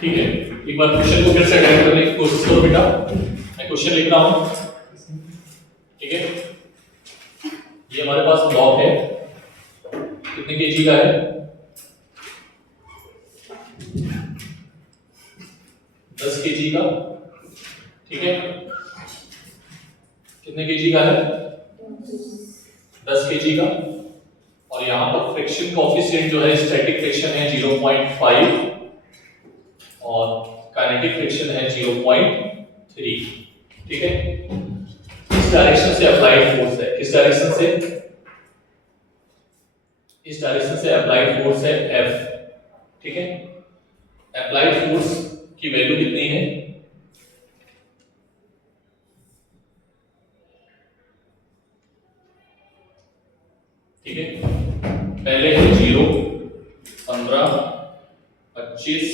ठीक है, एक बार क्वेश्चन को फिर से अटेम्प्ट करने की कोशिश करो बेटा। मैं क्वेश्चन लिख रहा हूं, ठीक है। ये हमारे पास ब्लॉक है, कितने केजी का है? 10 केजी का, ठीक है। कितने केजी का है? 10 केजी का। और यहां पर फ्रिक्शन कोएफिशिएंट जो है स्टैटिक फ्रिक्शन है 0.5 और काइनेटिक फ्रिक्शन है 0.3, ठीक है। इस डायरेक्शन से अप्लाइड फोर्स है, किस डायरेक्शन से? इस डायरेक्शन से अप्लाइड फोर्स है F, ठीक है। अप्लाइड फोर्स की वैल्यू कितनी है? ठीक है, पहले है 0, 15, 25,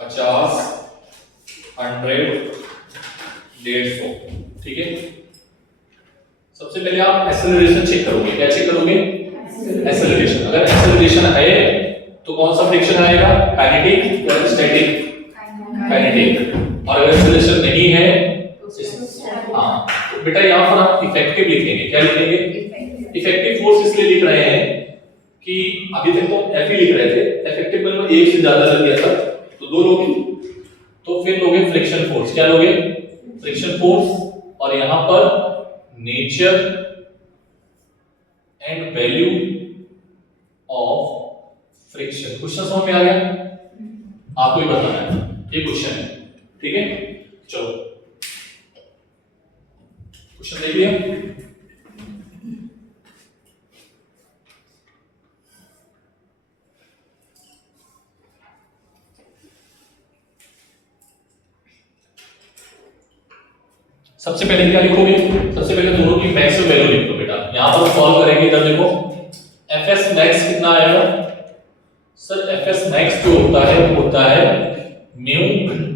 50, 100, 150, ठीक है। सबसे पहले आप एक्सेलरेशन चेक करोगे। क्या चेक करोगे? एक्सेलरेशन। अगर एक्सेलरेशन है तो कौन सा फ्रिक्शन आएगा? काइनेटिक या स्टैटिक? काइनेटिक। और अगर एक्सेलरेशन नहीं है हाँ, तो बेटा यहाँ पर आप इफेक्टिव लिखेंगे। क्या लिखेंगे? इफेक्टिव फोर्स इसलिए लिख रहे हैं कि अभी तक तो F ही लिख रहे थे, इफेक्टिव में एक से ज्यादा लग गया था तो दो लोगे, तो फिर लोगे फ्रिक्शन फोर्स। क्या लोगे? Friction force. और यहां पर nature and value of friction. Question समझ में आ गया? आपको ही बताना है, ये क्वेश्चन है, ठीक है। चलो क्वेश्चन देख लिया। सबसे पहले क्या लिखोगे? सबसे पहले दोनों की मैक्स वैल्यू लिख लो बेटा। यहां पर सॉल्व करेंगे, इधर देखो Fs मैक्स कितना आएगा? सर Fs मैक्स जो होता है वो होता है म्यू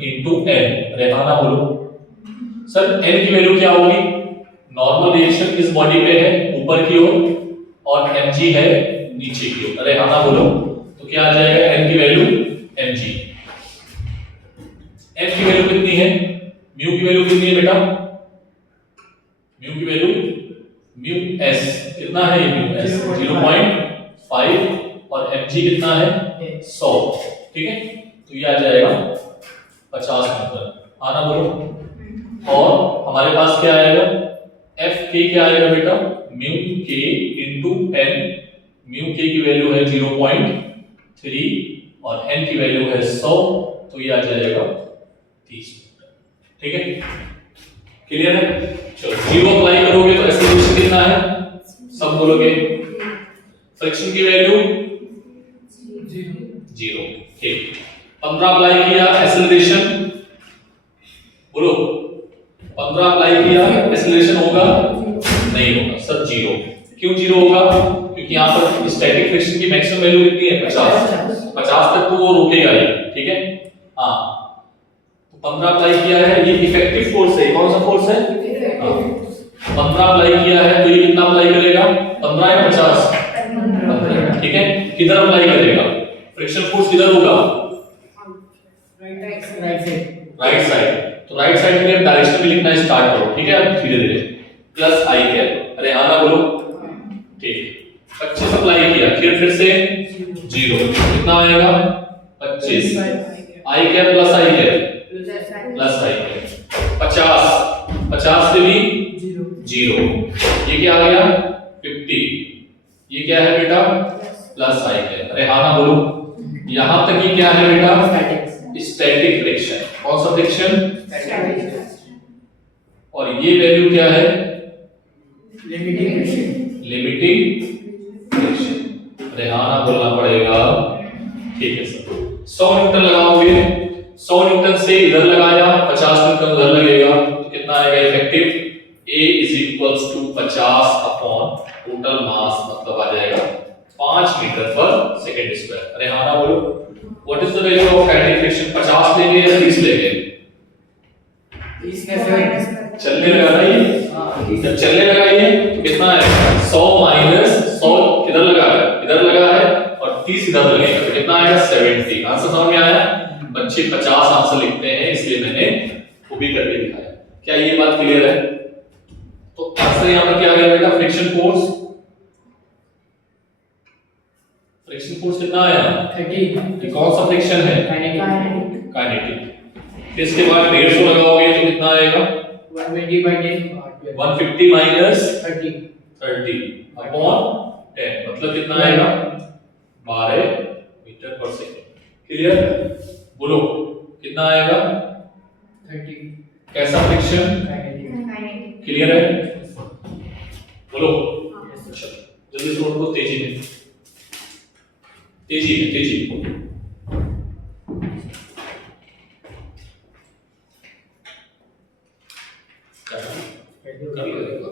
इनटू n। रेहाना बोलो सर n की वैल्यू क्या होगी? नॉर्मल रिएक्शन इस बॉडी पे है ऊपर की ओर और mg है नीचे की ओर। रेहाना बोलो तो क्या आ जाएगा? n की वैल्यू mg। n की वैल्यू कितनी है? म्यू की वैल्यू कितनी है बेटा? म्यू की वैल्यू म्यू s कितना है? ये म्यू s 0.5 और mg कितना है? 100, ठीक है। तो ये आ जाएगा 50 मीटर। आना बोलो। और हमारे पास क्या आएगा? f k क्या आएगा बेटा? Mu k into n। Mu k की वैल्यू है 0.3 और n की वैल्यू है 100, तो ये आ जाएगा 30 मीटर, ठीक है। क्लियर है? चलो 0 अप्लाई करोगे तो एक्सेलरेशन कितना है? सब बोलोगे। फ्रिक्शन की वैल्यू 0, ठीक। 15 अप्लाई किया, एक्सेलरेशन बोलो। 15 अप्लाई किया, एक्सेलरेशन होगा? नहीं होगा सर, 0। क्यों 0 होगा? क्योंकि यहाँ पर स्टैटिक फ्रिक्शन की मैक्सिमम वैल्यू कितनी है? 50 तक तो वो रुकेगा ही, ठीक है। हाँ, 15 अप्लाई किया है, ये इफेक्टिव फोर्स है। कौन सा फोर्स है? 15 अप्लाई किया है तो ये कितना अप्लाई करेगा? 15 या 50? 15, ठीक है। किधर अप्लाई करेगा? फ्रिक्शन फोर्स किधर होगा? Right side. तो राइट साइड के लिए डायरेक्शन भी लिखना स्टार्ट करो, ठीक है। अब धीरे धीरे प्लस आई कैप। अरे आना बोलो, ठीक। 25 अप्लाई किया, फिर से 0। कितना आएगा? 25 आई कैप प्लस आई कैप प्लस आई कैप। 50 पे भी 0। ये क्या आ गया? 50। ये क्या है बेटा? प्लस आई कैप। अरे हाँ ना बोलो। यहां तक ये क्या है बेटा? Static friction. कौन सा फ्रिक्शन? और ये वैल्यू क्या है? Limiting friction. अरे हाँ ना बोलना पड़ेगा, ठीक है सर। 100 न्यूटन लगाओगे, 100 न्यूटन से इधर लगाया, 50 न्यूटन उधर लगेगा, तो कितना आएगा effective? A is equals to 50 upon total mass, मतलब आ जाएगा 5 मीटर पर सेकंड स्क्वायर। अरे हाँ ना बोलो। What is the value of kinetic friction? 50 लेंगे या 30 लेंगे? 30 कैसे चलने लगा ना ये? जब चलने लगा ये तो कितना है? 100 माइनस 100 किधर लगा है? इधर लगा है, और 30 इधर लगेगा तो कितना आएगा? 70। 30। आंसर समझ में आया? बच्चे 50 आंसर लिखते हैं, इसलिए मैंने वो भी करके दिखाया। क्या ये बात क्लियर है? तो आंसर यहां पर क्या आ गया बेटा? Friction force. फ्रिक्शन फोर्स कितना आया? 30। ये कौन सा फ्रिक्शन है? काइनेटिक। काइनेटिक। इसके बाद 150 लगाओगे तो कितना आएगा? 120 by 10 150 माइनस 30 अपॉन 10, मतलब कितना आएगा? 12 मीटर पर सेकंड। क्लियर? बोलो कितना आएगा? 30 कैसा फ्रिक्शन? काइनेटिक। क्लियर है? बोलो Yes, sir. चलो जल्दी से उनको तेजी में तेजी। कर लेगा।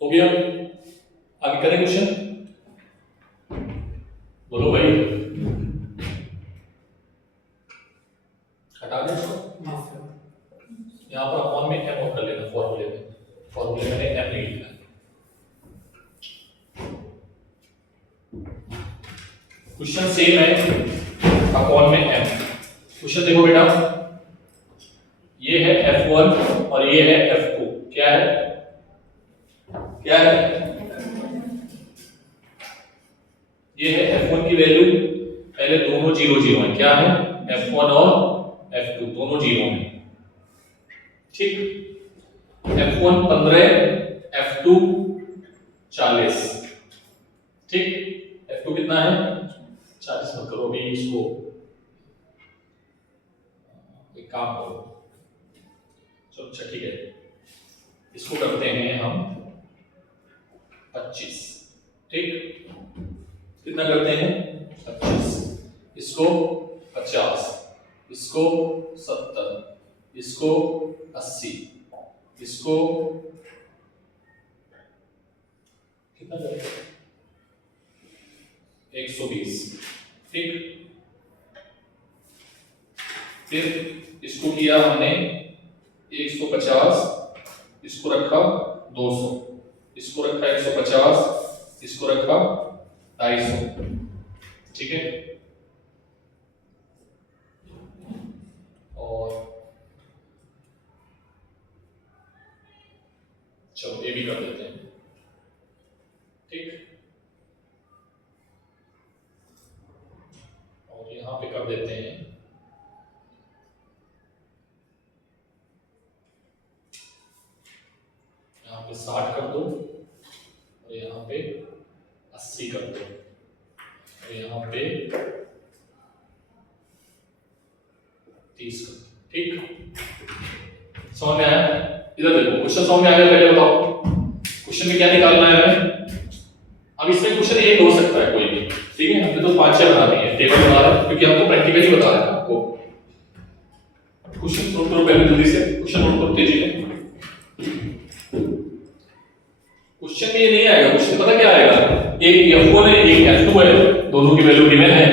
हो गया? आगे करें क्वेश्चन? बोलो भाई। हटा दें इसको। Yes, sir. यहाँ पर अपॉन में एम और कर लेना फॉर्मूले मैंने एम नहीं लिखा है। क्वेश्चन सेम है, अपॉन में एम। क्वेश्चन देखो बेटा, ये है F1 और ये है F2। क्या है? ये है F1 की वैल्यू, पहले दोनों 0 0 है। क्या है? F1 और F2 दोनों 0 हैं। ठीक, F1 15, F2 40। ठीक, F2 कितना है? 40 मत करो अभी इसको, एक काम करो। चलो अच्छा ठीक है, इसको करते हैं हम 25। ठीक, कितना करते हैं? 25। इसको 50, इसको 70, इसको 80, इसको कितना करते हैं? 120। ठीक, फिर इसको किया हमने 150, इसको रखा 200, इसको रखा 150, इसको रखा 250। ठीक है, और चलो ये भी कर देते हैं। ठीक, और यहां पे कर देते हैं यहाँ पे 60 कर दो, और यहाँ पे 80 कर दो, और यहाँ पे 30 कर दो। ठीक, समझ में आया? इधर देखो, क्वेश्चन समझ में आ गया? पहले बताओ क्वेश्चन में क्या निकालना है हमें। अब इसमें क्वेश्चन एक हो सकता है कोई भी। ठीक है, हमने तो 5-6 बनानी है, टेबल बना रहे हैं क्योंकि हमको प्रैक्टिकली बता रहे हैं आपको। क्वेश्चन नोट करो पहले जल्दी से, क्वेश्चन नोट करो तेजी में। क्वेश्चन में ये नहीं आएगा, क्वेश्चन पता क्या आएगा? एक F1 है, एक F2 है, दोनों की वैल्यू गिवन है,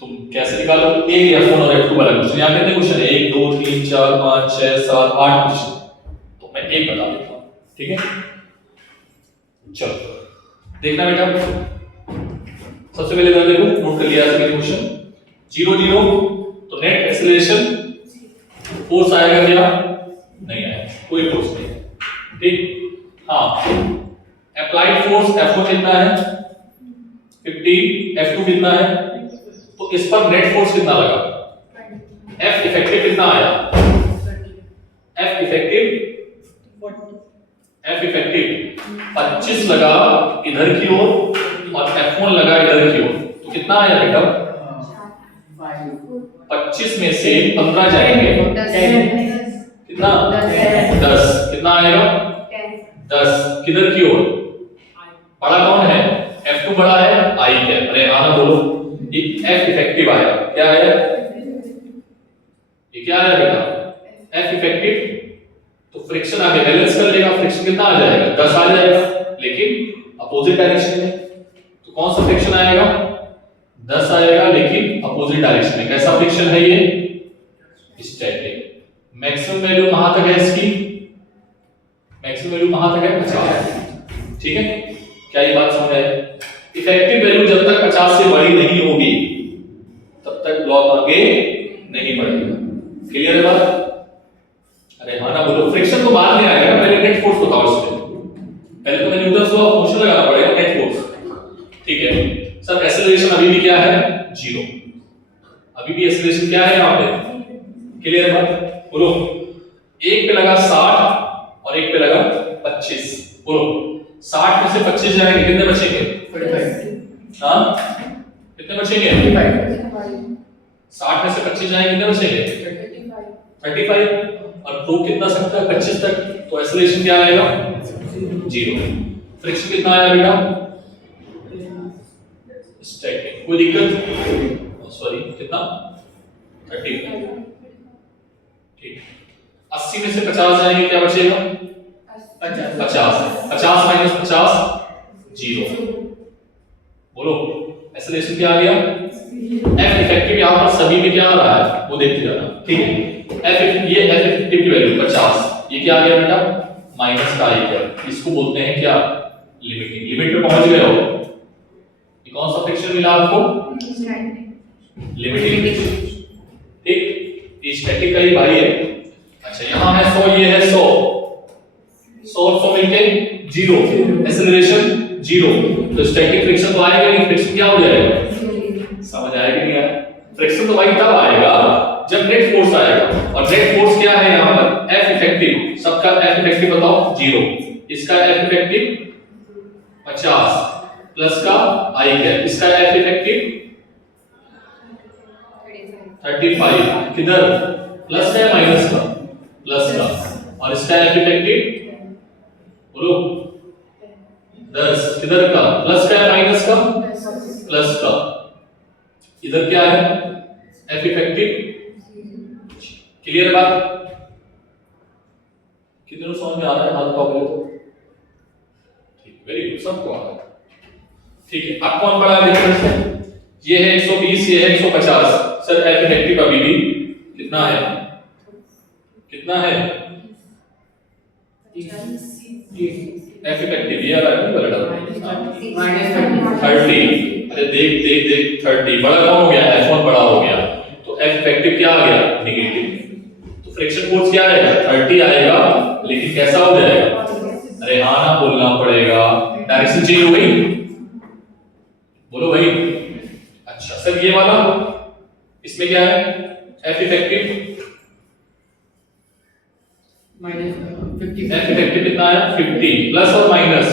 तुम कैसे निकालो? एक F1 और F2 वाला क्वेश्चन। यहाँ कितने क्वेश्चन है? 1 2 3 4 5 6 7 8 क्वेश्चन, तो मैं एक बता देता हूँ। ठीक है, चलो देखना बेटा। सबसे पहले इधर देखो, नोट कर लिया है क्वेश्चन। 0 0 तो नेट एक्सेलरेशन फोर्स आएगा क्या? नहीं आएगा, कोई फोर्स नहीं है। ठीक, हाँ, अप्लाइड फोर्स F1 कितना है? 50, F2 कितना है? तो इस पर नेट फोर्स कितना लगा? F इफेक्टिव कितना आया? F इफेक्टिव 25 लगा इधर की ओर और F1 लगा इधर की ओर, तो कितना आया बेटा? 25 में से 15 जाएंगे, कितना? 10। कितना आएगा? 10। किधर की ओर? बड़ा कौन है? F2 बड़ा है, I क्या? अरे आना बोलो। ये F इफेक्टिव आया। क्या आया? ये क्या आया बेटा? F effective. तो फ्रिक्शन आगे बैलेंस कर लेगा। फ्रिक्शन कितना आ जाएगा? 10 आ जाएगा, लेकिन अपोजिट डायरेक्शन में। तो कौन सा फ्रिक्शन आएगा? 10 आएगा, लेकिन अपोजिट डायरेक्शन में। कैसा फ्रिक्शन है ये? स्टैटिक। मैक्सिमम वैल्यू कहां तक है इसकी? मैक्सिमम वैल्यू कहां तक है? 50। ठीक है, क्या ये बात समझ आई? इफेक्टिव वैल्यू जब तक 50 से बड़ी नहीं होगी तब तक ब्लॉक आगे नहीं बढ़ेगा। क्लियर है बात? अरे हाँ ना बोलो। फ्रिक्शन तो बाद में आएगा, पहले नेट फोर्स बताओ इसमें। पहले तो मैंने न्यूटन लॉ ऑफ मोशन लगाना पड़ेगा, नेट फोर्स। ठीक है सर, एक्सेलरेशन अभी भी क्या है? 0। अभी भी एक्सेलरेशन क्या है यहां पे? क्लियर बात? बोलो। एक पे लगा 60 और एक पे लगा 25। बोलो 60 में से 25 जाएंगे, कितने बचेंगे? 45। हाँ कितने बचेंगे? 60 में से 25 जाएंगे, कितने बचेंगे? 35। और प्रूव कितना सकता है? 25 तक। तो एक्सेलरेशन क्या आएगा? 0। फ्रिक्शन कितना आया बेटा? स्टैटिक। कोई दिक्कत? सॉरी कितना? 30। ठीक। 80 में से 50 जाएंगे, क्या बचेगा? 50। 50 माइनस 50 0। बोलो एक्सेलरेशन क्या आ गया? F effective. यहां पर सभी में क्या आ रहा है वो देखते जाना। ठीक है, ये F इफेक्टिव की वैल्यू 50। ये क्या आ गया बेटा? माइनस का आई क्या? इसको बोलते हैं क्या? लिमिटिंग। लिमिट पे पहुंच गए हो। ये कौन सा फ्रिक्शन मिला आपको? लिमिटिंग। ठीक, ये स्टैटिक का ही भाई है। अच्छा यहां है 100, ये है 100। 100 और 100 मिलके 0। एक्सेलरेशन 0। तो स्टैटिक फ्रिक्शन तो आएगा नहीं। फ्रिक्शन क्या हो जाएगा? समझ आएगा नहीं यार? फ्रिक्शन तो भाई तब आएगा जब नेट फोर्स आएगा। और नेट फोर्स क्या है यहां पर? F effective. सबका F इफेक्टिव बताओ? 0। इसका F इफेक्टिव 50 प्लस का I क्या? इसका F इफेक्टिव 35। किधर? प्लस का या माइनस का? प्लस का। और इसका F इफेक्टिव बोलो 10। किधर का? प्लस का या माइनस का? प्लस का। इधर क्या है? F effective. क्लियर बात? कितनों समझ में आ रहा है? हाथ उठाओ तो। ठीक, वेरी गुड, सबको आ रहा है। ठीक है, अब कौन बड़ा डिफरेंस? ये है 120, ये है 150। सर F इफेक्टिव अभी भी कितना है? कितना है? F इफेक्टिव ये आ रहा है बड़ा 30। अरे देख देख देख 30 बड़ा कौन हो गया? F1 बड़ा हो गया। तो F इफेक्टिव क्या आ गया? नेगेटिव। तो फ्रिक्शन फोर्स क्या आएगा? 30 आएगा, लेकिन कैसा हो जाएगा? अरे हाँ ना बोलना पड़ेगा। डायरेक्शन चेंज हो गई। बोलो भाई। अच्छा सर ये वाला इसमें क्या है? F इफेक्टिव F इफेक्टिव कितना है? 50 प्लस और माइनस?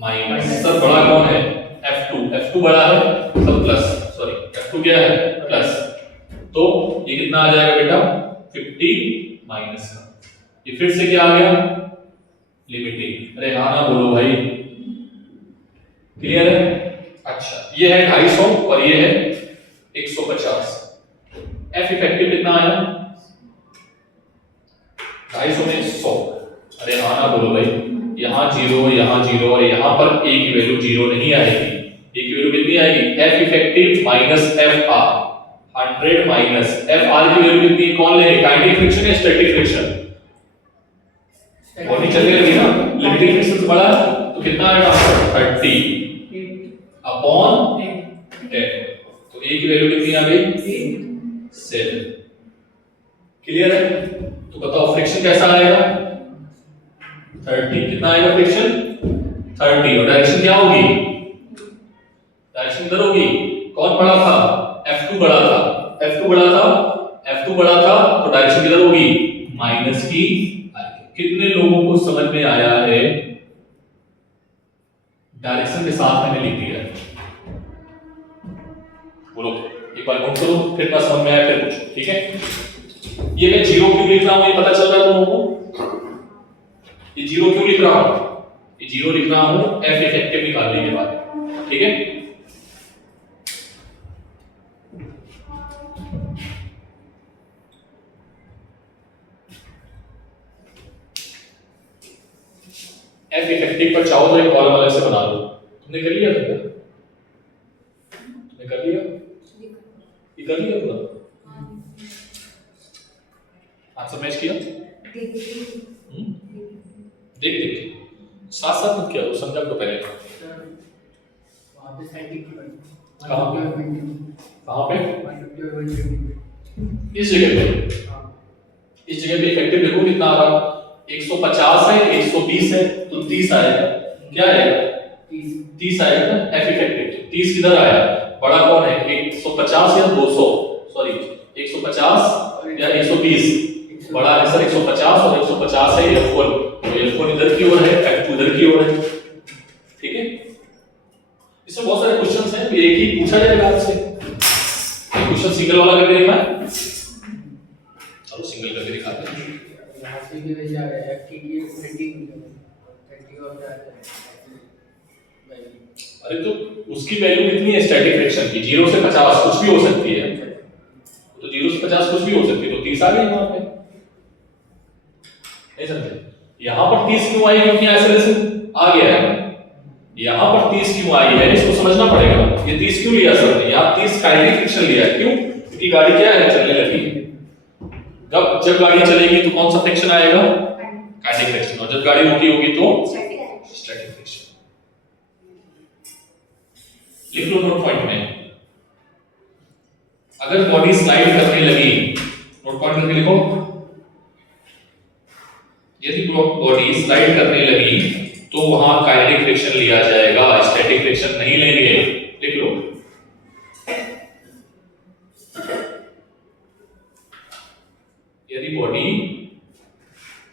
माइनस। सर बड़ा कौन है? F2। F2 बड़ा है, सब प्लस। सॉरी F2 क्या है? प्लस। तो ये कितना आ जाएगा बेटा? 50 माइनस का। ये फिर से क्या आ गया? लिमिटिंग। अरे हाँ ना बोलो भाई। क्लियर है? अच्छा ये है 250 और ये है 150। F इफेक्टिव कितना आया? 250 में 100। अरे हाँ ना बोलो भाई। यहाँ 0, यहाँ 0 और यहाँ पर A की वैल्यू 0 नहीं आएगी। A की वैल्यू कितनी आएगी? F effective minus FR। 100 minus FR की वैल्यू कितनी? कौन लेगा? काइनेटिक फ्रिक्शन या स्टैटिक फ्रिक्शन? और नहीं चलने लगी ना। लिमिटिंग फ्रिक्शन से बड़ा तो कितना आएगा? 30 अपॉन 10। तो A की वैल्यू कितनी आ गई? 7। क्लियर है? तो बताओ फ्रिक्शन कैसा आएगा? 30। कितना आएगा फ्रिक्शन? 30। और डायरेक्शन क्या होगी? डायरेक्शन इधर होगी। कौन बड़ा था? F2 बड़ा था। F2 बड़ा था, F2 बड़ा था तो डायरेक्शन किधर होगी? माइनस की आएगी। कितने लोगों को समझ में आया है? डायरेक्शन के साथ मैंने लिख दिया। बोलो एक बार नोट करो, फिर ना समझ में आया फिर पूछो, ठीक है। ये मैं जीरो क्यों लिख रहा हूं, ये पता चल रहा है तुम लोगों को? ये जीरो क्यों लिख रहा हूं? ये जीरो लिख रहा हूं एफ इफेक्टिव निकालने के बाद, ठीक है। एफ इफेक्टिव पर चाहो तो एक कॉलम अलग से बना लो। तुमने कर लिया था? तुमने कर लिया? ये कर लिया पूरा? आंसर मैच किया? देख देख साथ साथ मत किया, तो समझा तो पहले। वहाँ पे सेटिंग कहाँ पे? इस जगह पे इफेक्टिव देखो कितना आ रहा, 150 है, 120 है, तो 30 आएगा। क्या आएगा? 30 आएगा ना एफ इफेक्टिव। 30 किधर आया? बड़ा कौन है? 150 या 200? सॉरी 150 या 120? बड़ा है सर 150 और 150 है F1, तो F1 इधर की ओर है, F2 इधर की ओर है, ठीक है। इसमें बहुत सारे क्वेश्चंस हैं, एक ही पूछा जाएगा आपसे। क्वेश्चन सिंगल वाला करके दिखा है, चलो सिंगल करके दिखाते हैं। यहाँ से भी वैसे आ रहा है F की प्रिंटिंग और क्या है। अरे तो उसकी वैल्यू कितनी है स्टैटिक फ्रिक्शन की? 0 से 50 कुछ भी हो सकती है, तो 0 से 50 कुछ भी हो सकती है, तो 30 आ गई वहां पे। नहीं समझे? यहां पर 30 क्यों आई? क्योंकि आइसोलेशन आ गया है। यहां पर 30 क्यों आई है इसको समझना पड़ेगा। ये 30 क्यों लिया सर ने? यहां 30 काइनेटिक फ्रिक्शन लिया है, क्यों? क्योंकि गाड़ी क्या है, चलने लगी। जब गाड़ी चलेगी तो कौन सा फ्रिक्शन आएगा? Kinetic friction. और जब गाड़ी रुकी होगी तो स्टैटिक फ्रिक्शन। लिख लो नोट पॉइंट में, अगर बॉडी स्लाइड करने लगी, नोट पॉइंट करके लिखो, यदि बॉडी स्लाइड करने लगी तो वहां काइनेटिक फ्रिक्शन लिया जाएगा, स्टैटिक फ्रिक्शन नहीं लेंगे। लिख लो, यदि बॉडी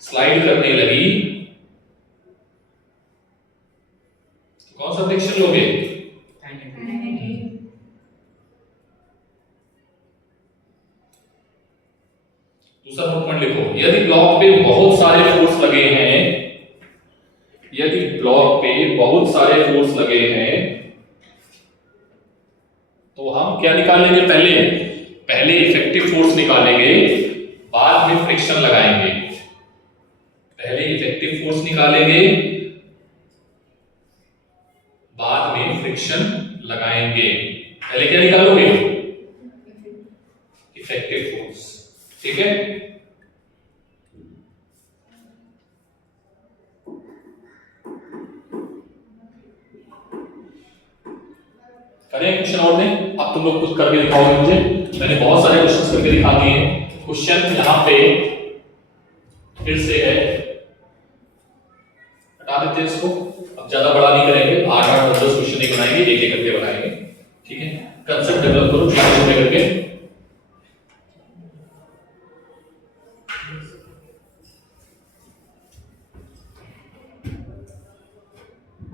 स्लाइड करने लगी तो कौन सा फ्रिक्शन लोगे? दूसरा नोट पॉइंट लिखो, यदि ब्लॉक पे बहुत सारे फोर्स लगे हैं, यदि ब्लॉक पे बहुत सारे फोर्स लगे हैं तो हम क्या निकालेंगे? पहले इफेक्टिव फोर्स निकालेंगे, बाद में फ्रिक्शन लगाएंगे। पहले इफेक्टिव फोर्स निकालेंगे, बाद में फ्रिक्शन लगाएंगे। पहले क्या निकालोगे? इफेक्टिव फोर्स, ठीक है। करें क्वेश्चन और दें, अब तुम लोग कुछ करके दिखाओगे मुझे। मैंने बहुत सारे क्वेश्चंस करके दिखा दिए हैं। क्वेश्चन यहां पे फिर से है, हटा देते हैं इसको, अब ज्यादा बड़ा नहीं करेंगे, 8-8 10 क्वेश्चन नहीं बनाएंगे, एक एक करके बनाएंगे, ठीक है। कंसेप्ट डेवलप करो छोटे छोटे करके।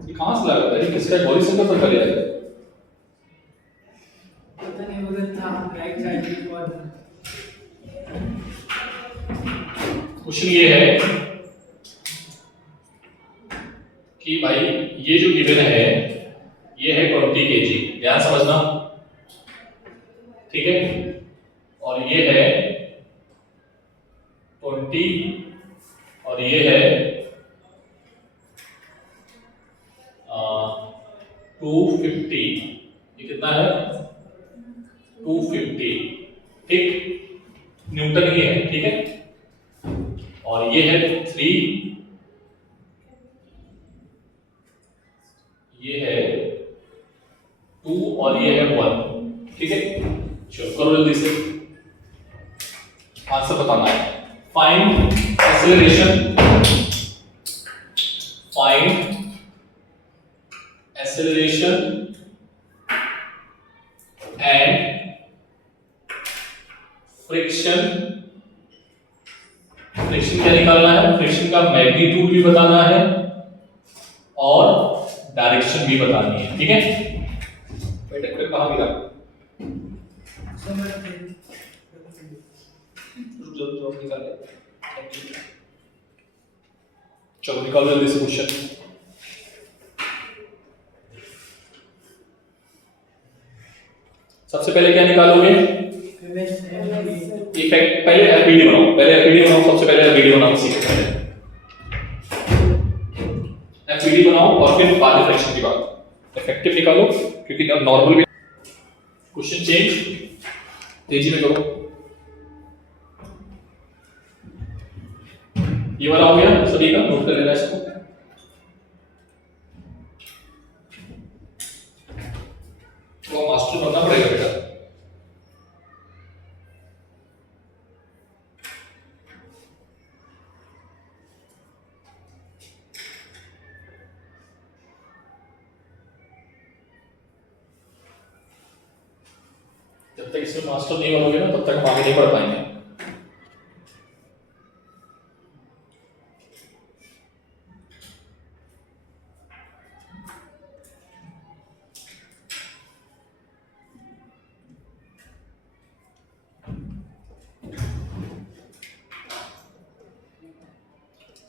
ये कहां से लगा था? ये किसका बॉडी सेंटर पर कर लिया? पता नहीं उधर था राइट साइड की और क्वेश्चन ये है कि भाई ये जो गिवन है ये है 20 kg, ध्यान समझना, ठीक है। और ये है 20 और ये है 250। ये कितना है? 250, ठीक, न्यूटन ही है, ठीक है। और ये है 3, ये है 2 और ये है 1, ठीक है। चलो करो जल्दी से, आंसर बताना है। Find acceleration, find acceleration and friction. Friction क्या निकालना है? फ्रिक्शन का मैग्नीट्यूड भी बताना है और डायरेक्शन भी बतानी है, ठीक है। बेटा फिर कहां गिरा? जल्द निकाल ले। चलो निकालो जल्दी से क्वेश्चन। सबसे पहले क्या निकालोगे? इफेक्ट, पहले एफईडी बनाओ, पहले एफईडी बनाओ, सबसे पहले एफईडी बनाओ, सीखो पहले एफईडी बनाओ और फिर बाद रिफ्लेक्शन की बात। इफेक्टिव निकालो क्योंकि नॉर्मल भी। क्वेश्चन चेंज, तेजी में करो। ये वाला हो गया सभी का, नोट कर लेना इसको। तो मास्टर बनना पड़ेगा बेटा। जब तक इसमें मास्टर नहीं बनोगे ना तब तक हम आगे नहीं बढ़ पाएंगे।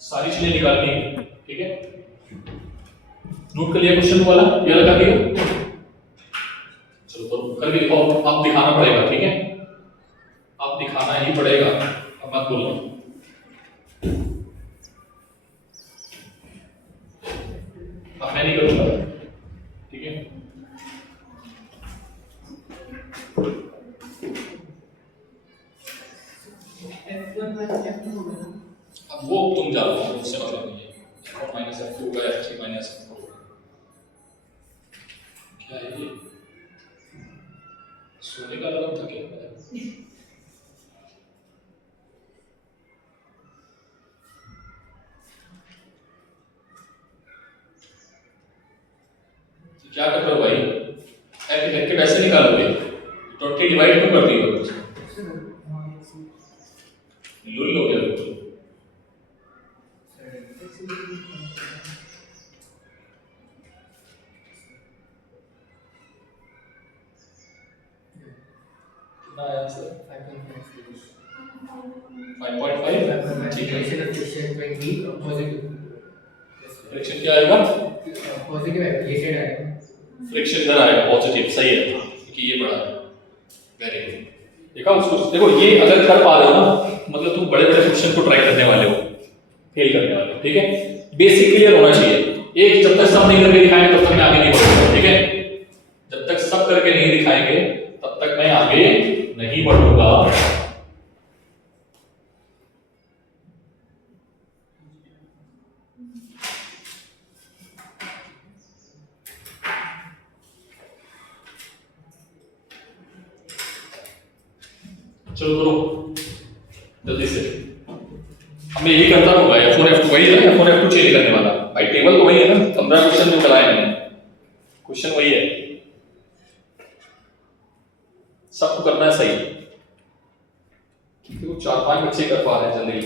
सारी चीजें निकालनी है, ठीक है। नोट कर लिया क्वेश्चन वाला, ये लगा दिया। चलो तो कर भी दिखाओ, आप दिखाना पड़ेगा, ठीक है। आप दिखाना ही पड़ेगा, अब मत बोलना। अब मैं नहीं करूंगा, ठीक है। अब वो तुम जानो, उससे मतलब नहीं है। F1 माइनस F2 का F3 माइनस F4 क्या है ये? सोने का अलार्म था क्या? क्या कर रहे हो भाई? इफेक्टिव ऐसे निकालोगे? 20 डिवाइड क्यों कर दिए हो? लुल हो गया बिल्कुल। कितना आया आंसर? 5.5, ठीक है। फ्रिक्शन क्या आएगा? पॉजिटिव है, ये साइड आएगा। फ्रिक्शन इधर आएगा, पॉजिटिव, सही है कि ये बड़ा है। Very good. देखा उसको, देखो ये अगर कर पा रहे हो ना मतलब तुम बड़े बड़े क्वेश्चन को ट्राई करने वाले हो, फेल करने वाले हो, ठीक है। बेसिक क्लियर होना चाहिए। एक जब तक सब नहीं करके दिखाएंगे तब तक मैं आगे नहीं बढ़ूंगा, ठीक है। जब तक सब करके नहीं दिखाएंगे तब तक मैं आगे नहीं बढ़ूंगा। चलो करो जल्दी से। मैं यही करता रहूंगा। F4 F2 वही है ना, F4 F2 चेंज करने वाला भाई, टेबल तो वही है ना। 15 क्वेश्चन जो कराए मैंने, क्वेश्चन वही है, सबको करना है सही। क्योंकि 4-5 बच्चे कर पा रहे हैं जल्दी,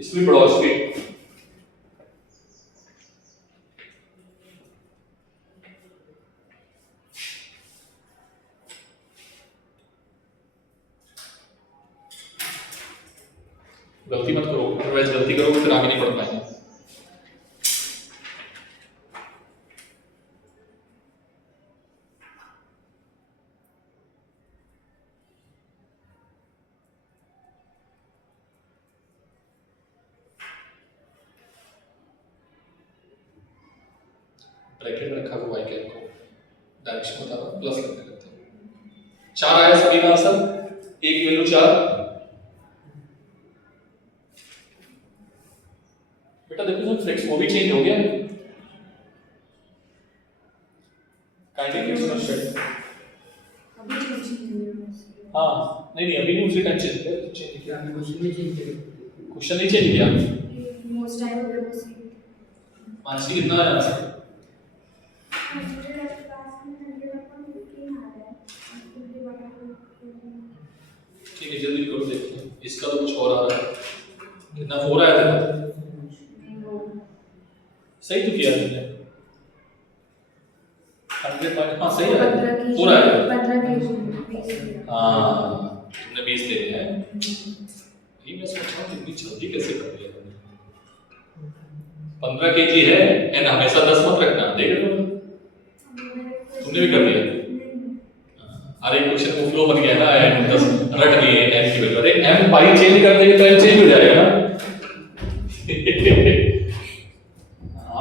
इसमें पढ़ो स्पीड। गलती मत करो, अदरवाइज गलती करोगे फिर आगे नहीं बढ़ पाएंगे। ब्रैकेट में रखा हुआ है क्या को डायरेक्शन बता रहा, प्लस करते करते 4 आया सभी का आंसर। 1 वैल्यू 4। बेटा देखो सर फ्लेक्स वो भी चेंज हो गया। Kindly give some study. अभी चेंज नहीं हां नहीं अभी नहीं, उसी टाइम चेंज किया। क्वेश्चन नहीं चेंज किया, क्वेश्चन नहीं चेंज किया। मोस्ट टाइम हो गया बस। मानसी कितना आया आंसर? ठीक है जल्दी करो, देखते हैं इसका तो कुछ और आ रहा है। कितना 4 आया था? सही तो किया तुमने 100 हाँ सही है 4 आया। 15 के हाँ तुमने 20 ले लिया है। ये मैं सोच रहा हूँ इतनी जल्दी कैसे कर लिया तुमने। 15 kg है एन हमेशा 10 मत रखना, देख लो तुमने भी कर लिया। अरे क्वेश्चन को फ्लो बन गया ना, एन 10 रट लिए एन की वैल्यू। अरे एम पाई चेंज कर देंगे तो एन चेंज हो जाएगा ना।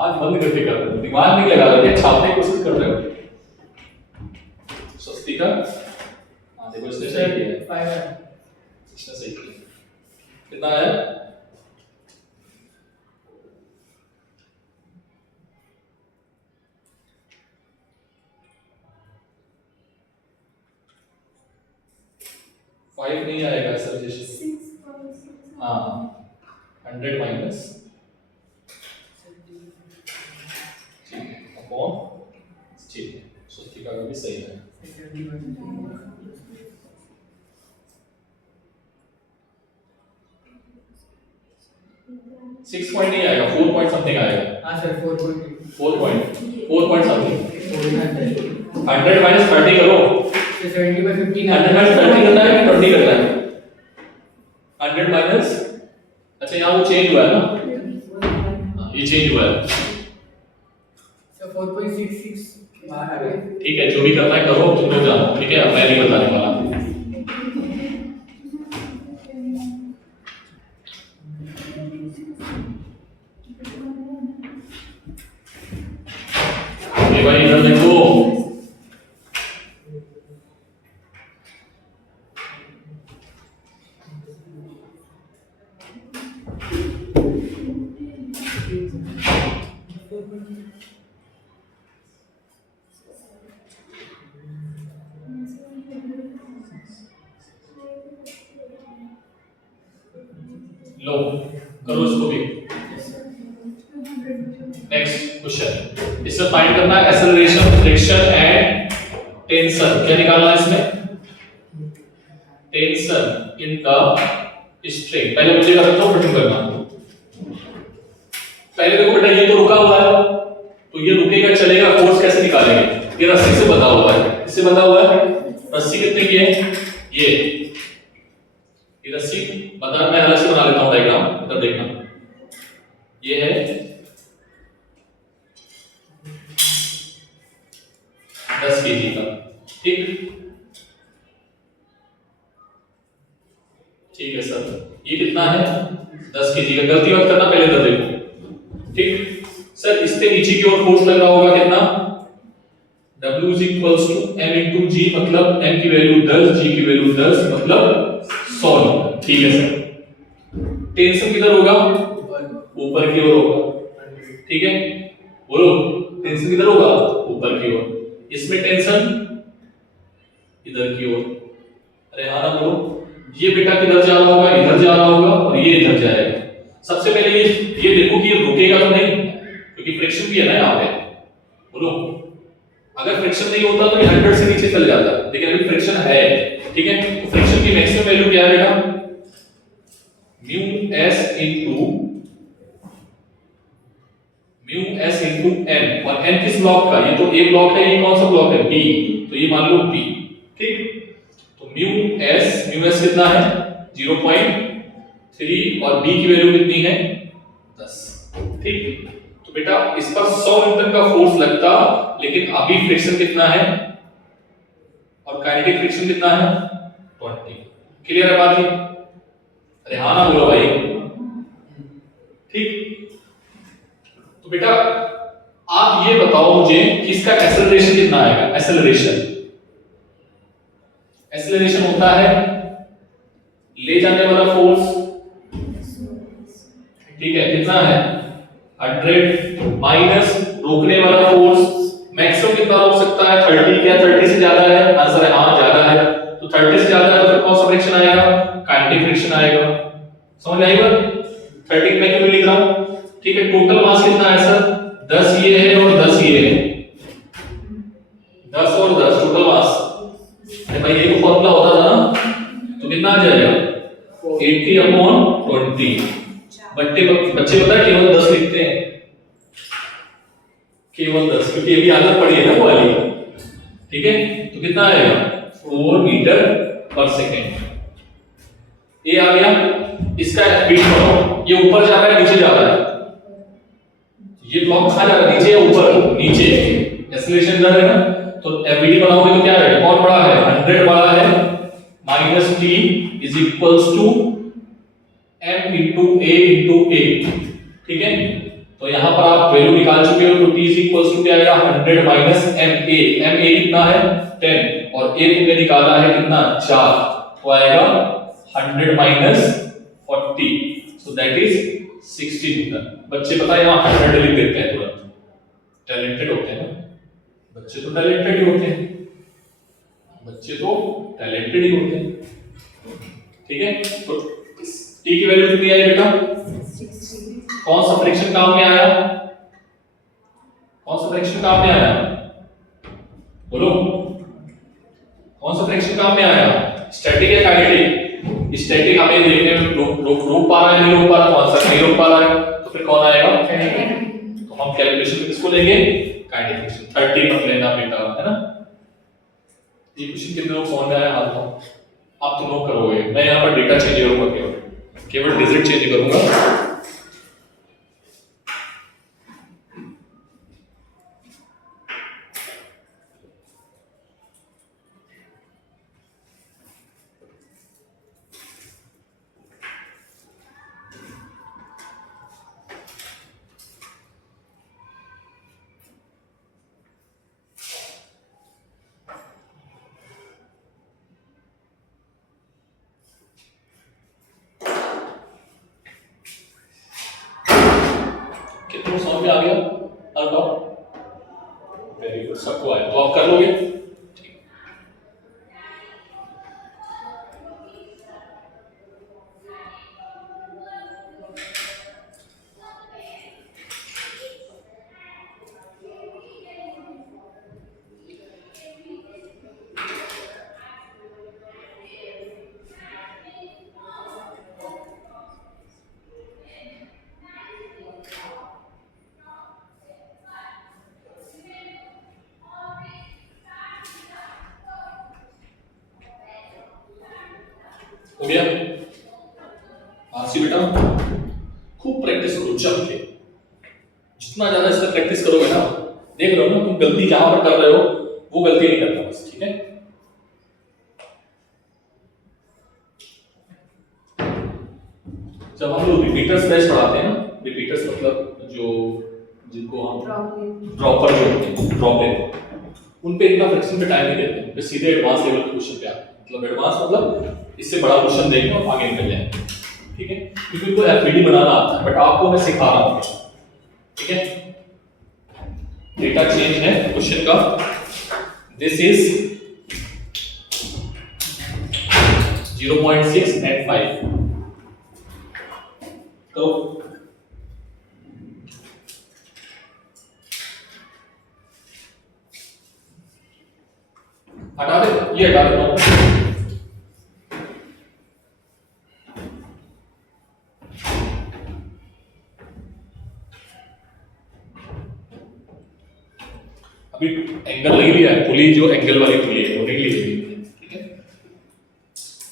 आज बंद करके कर रहे हो, दिमाग नहीं लगा रहे, छापने की कोशिश कर रहे हो। स्वस्तिका हाँ देखो इसने सही किया है, 5 है। इसने सही किया। कितना है? फाइव नहीं आएगा सर जैसे। हाँ 100 माइनस अपॉन ठीक है, स्वस्तिका का भी सही है। 6 पॉइंट नहीं आएगा, 4 पॉइंट समथिंग आएगा। हाँ सर 4 पॉइंट समथिंग। 100 माइनस 30 करो। 70 by 15 100 माइनस 30 करना है कि 20 करना है? 100 माइनस अच्छा यहाँ वो चेंज हुआ है ना, ये चेंज हुआ है। सर 4.66 बाहर आ गए। ठीक है जो भी करना है करो, तुम लोग जानो। ठीक है अब मैं नहीं बताने वाला। ये भाई इधर देखो, लो करो इसको भी। नेक्स्ट क्वेश्चन, इससे फाइंड करना है एक्सेलरेशन, फ्रिक्शन एंड टेंशन। क्या निकालना है इसमें? Tension in the string. पहले मुझे कर दो फिर करना। पहले देखो बेटा ये तो रुका हुआ है, तो ये रुकेगा चलेगा, फोर्स कैसे निकालेंगे? ये रस्सी से बंधा हुआ है, इससे बंधा हुआ है। रस्सी कितने की है? ये रस्सी बता, मैं अलग से बना लेता हूं डायग्राम, इधर देखना। ये है 10 kg का, ठीक ठीक है सर। ये कितना है? 10 kg का। गलती मत करना, पहले इधर देखो। ठीक सर, इससे नीचे की ओर फोर्स लग रहा होगा कितना? W = m × g, मतलब m की वैल्यू 10, g की वैल्यू 10, मतलब 100 न्यूटन। ठीक है सर। टेंशन किधर होगा? ऊपर की ओर होगा। ठीक है बोलो, टेंशन किधर होगा? ऊपर की ओर। इसमें टेंशन इधर की ओर। अरे हाँ ना बोलो। ये बेटा किधर जा रहा होगा? इधर जा रहा होगा, और ये इधर जाएगा। सबसे पहले ये देखो कि ये रुकेगा तो नहीं, क्योंकि फ्रिक्शन भी है ना यहाँ पे। बोलो अगर फ्रिक्शन नहीं होता तो ये 100 से नीचे चल जाता, लेकिन अभी फ्रिक्शन है। ठीक है, तो फ्रिक्शन की मैक्सिमम वैल्यू क्या है बेटा? Mu S into N. और एन किस ब्लॉक का? ये तो ए ब्लॉक है, ये कौन सा ब्लॉक है? बी। तो ये मान लो बी। ठीक, तो म्यू एस कितना है? 0.3 और बी की वैल्यू कितनी है? 10। ठीक, तो बेटा इस पर 100 न्यूटन का फोर्स लगता, लेकिन अभी फ्रिक्शन कितना है और काइनेटिक फ्रिक्शन कितना है? 20। क्लियर है बात? अरे हाँ ना बोलो भाई। ठीक, तो बेटा आप ये बताओ मुझे कि इसका एक्सेलरेशन कितना आएगा? एक्सेलरेशन होता है ले जाने वाला फोर्स। ठीक है, कितना है? 100 माइनस रोकने वाला फोर्स। मैक्सिमम कितना रोक सकता है? 30। क्या 30 से ज्यादा है? आंसर है हाँ ज्यादा है। तो 30 से ज्यादा है तो फिर कौन सा फ्रिक्शन आएगा? काइनेटिक फ्रिक्शन आएगा। समझ आई बात? 30 में क्यों लिख रहा हूं? ठीक है, टोटल मास कितना है सर? 10 ये है और 10 ये है। 10 और 10 टोटल मास। अरे भाई ये तो फॉर्मूला होता था ना, तो कितना आ जाएगा? 80/20। बच्चे पता है केवल 10 लिखते हैं, केवल 10, क्योंकि ये भी आदत पड़ी है ना वो वाली। ठीक है, तो कितना आएगा? 4 मीटर पर सेकेंड। ये आ गया। इसका एफबीडी बनाओ। ये ऊपर जा रहा है नीचे जा रहा है? ये ब्लॉक कहां जा रहा है, नीचे या ऊपर? नीचे। एक्सीलरेशन इधर है ना, तो एफबीडी बनाओगे तो क्या है, कौन बड़ा है, 100 बड़ा है, minus T is equals to m into a into a। ठीक है, तो यहां पर आप वैल्यू निकाल चुके हो, तो t इज इक्वल्स टू क्या आएगा, 100 माइनस ma। ma कितना है, 10, और a तुमने निकाला है कितना, 4, तो आएगा 100 minus 40, so that is 60 Newton. बच्चे पता है यहाँ 100 लिख देते हैं तुरंत, टैलेंटेड होते हैं ना बच्चे, तो टैलेंटेड ही होते हैं, बच्चे तो टैलेंटेड ही होते हैं। ठीक है, तो टी की वैल्यू कितनी आई बेटा, 60 कौन सा फ्रैक्शन काम में आया, कौन सा फ्रैक्शन काम में आया, बोलो कौन सा फ्रैक्शन काम में आया, स्टैटिक या काइनेटिक? स्टैटिक हमें देखने में रोक पा रहा है, नहीं रोक पा रहा, कौन सा नहीं रोक पा रहा है, तो फिर कौन आएगा, तो हम कैलकुलेशन में किसको लेंगे, काइनेटिक। 30 मत लेना बेटा, है ना। ये क्वेश्चन कितने लोग समझ में आया हाल तो आप तो नोट करोगे, मैं यहाँ पर डेटा चेंज करूंगा, केवल डिजिट चेंज करूंगा। कितने समझ में आ गया, वेरी गुड, सबको आया, तो आप कर लोगे। हो गया, आरसी बेटा खूब प्रैक्टिस करो, जम के जितना ज्यादा इसका प्रैक्टिस करोगे ना, देख रहे हो ना तुम गलती जहां पर कर रहे हो वो गलती नहीं करना बस, ठीक है। जब हम लोग रिपीटर्स बेस पढ़ाते हैं ना, रिपीटर्स मतलब जो जिनको हम ड्रॉपर जो होते हैं, ड्रॉप लेते हैं, उन पे इतना फ्रैक्शन पे टाइम नहीं देते हैं, पे सीधे एडवांस लेवल के क्वेश्चन पे आते हैं। मतलब एडवांस मतलब इससे बड़ा क्वेश्चन देखें और आगे निकल जाए, ठीक है, क्योंकि उनको एफबीडी बनाना आता है, बट आपको मैं सिखा रहा हूं, ठीक है। डेटा चेंज है क्वेश्चन का, दिस इज 0.6 and 5, तो हटा दे, ये हटा देता हूं। अभी एंगल नहीं लिया है, पुली जो एंगल वाली पुली है वो नहीं ली है, ठीक है।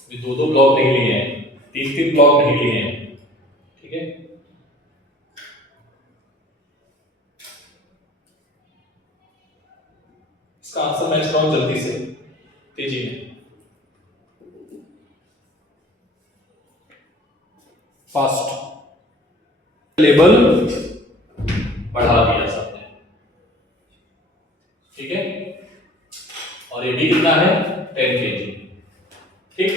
अभी दो ब्लॉक नहीं लिए हैं, तीन ब्लॉक नहीं लिए हैं, ठीक है। इसका आंसर मैं चुनाव जल्दी से, तेजी में, फास्ट लेवल बढ़ा दिया सबने, ठीक है। और ये भी कितना है, 10 kg, ठीक।